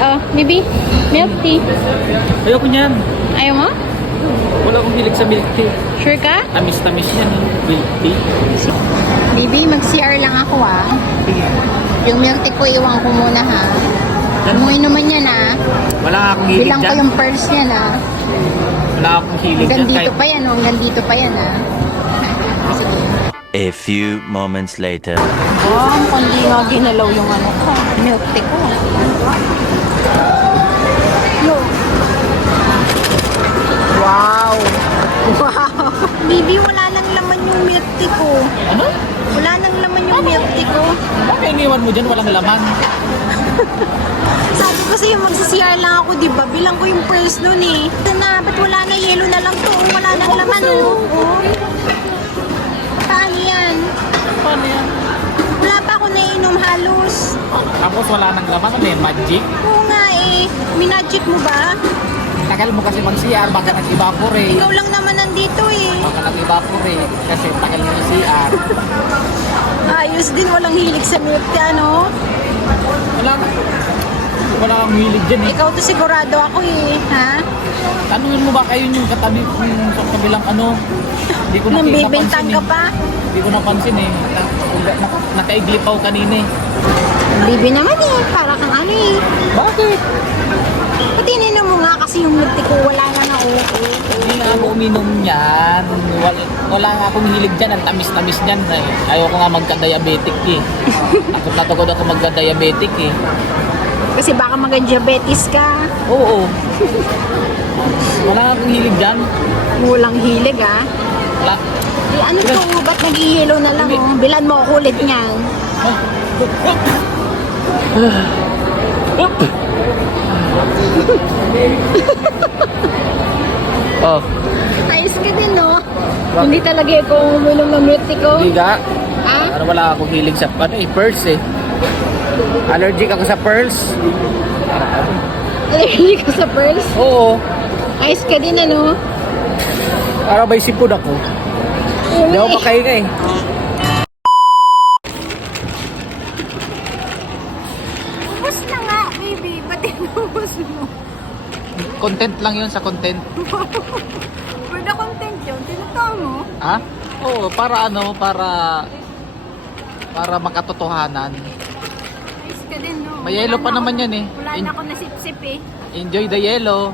Oh, maybe milk tea. Ayoko niyan. Ayaw mo? Wala akong hilig sa milk tea. Sure ka? Tamis-tamis yan eh. Milk tea. Baby, mag-CR lang ako Sige. Yung milk tea ko, iwan ko muna ha. Umuwi naman yan Wala nga akong hilig Bilang ko dyan. yung purse yan Wala akong hilig Hanggang dyan. dito pa yan hanggang dito pa yan Sige. A few moments later. Oh, hindi nga ginalaw yung ano ko. Milk tea ko. Yo. Wow. Wow. Bibi, wala nang laman yung milk tea ko. Ano? Wala nang laman yung milk tea ko. Bakit iniwan mo dyan? Walang laman. Sabi ko sa'yo, magsisiyar lang ako, di ba? Bilang ko yung purse nun eh. Ito na, ba't wala na? Yelo na lang to. Wala nang laman oh. Paano yan? Paano yan? Wala pa ako nainom halos. Tapos wala nang laman. Ano yung magic? Oo nga eh. Minagic mo ba? Tagal mo kasi mag-CR. Baka nag-evaporate. Ikaw lang naman nandito eh. Baka nag-evaporate. Kasi tagal mo yung CR. Ayos din, walang hilig sa milk tea, ano? Wala akong hilig dyan eh. Ikaw to sigurado ako eh, ha? Tanungin mo ba kayo yung katabi yung sa kabilang ano? Hindi ko Nang napansin bibintang ka pa? Hindi ko napansin eh. Nakaiglipaw kanina eh. Bibi naman eh, para kang ano eh. Bakit? Pati ininom mo nga kasi yung milk tea ko, wala na nga Hindi nga ako uminom yan. Wala nga akong hilig dyan. Ang tamis-tamis dyan. Ayoko nga magka-diabetic eh. Takot na takot ako magka-diabetic eh. Kasi baka mag-diabetes ka. Oo. Wala nga akong hilig dyan. Walang hilig ah. Wala. Eh, ano to? Ba't nag-i-yellow na lang oh? Bilan mo ako ulit niyan. Oh. Ayos ka din no? Hindi talaga ako uminom ng milk tea ko. Hindi ka. Ha? Ano wala akong hilig sa pearls eh. Allergic ako sa pearls. Allergic ka sa pearls? Oo. Ayos ka din ano? Para may sipon ako. Hindi ako makahinga eh. Ubus na nga, baby. Ba't inubos mo? Content lang yun sa content. For the content yun, tinutuwa mo? Ha? Oo, para ano, para makatotohanan. Ayos ka din no? May yellow pa naman yan eh. Wala na ako nasip-sip eh. Enjoy the yellow.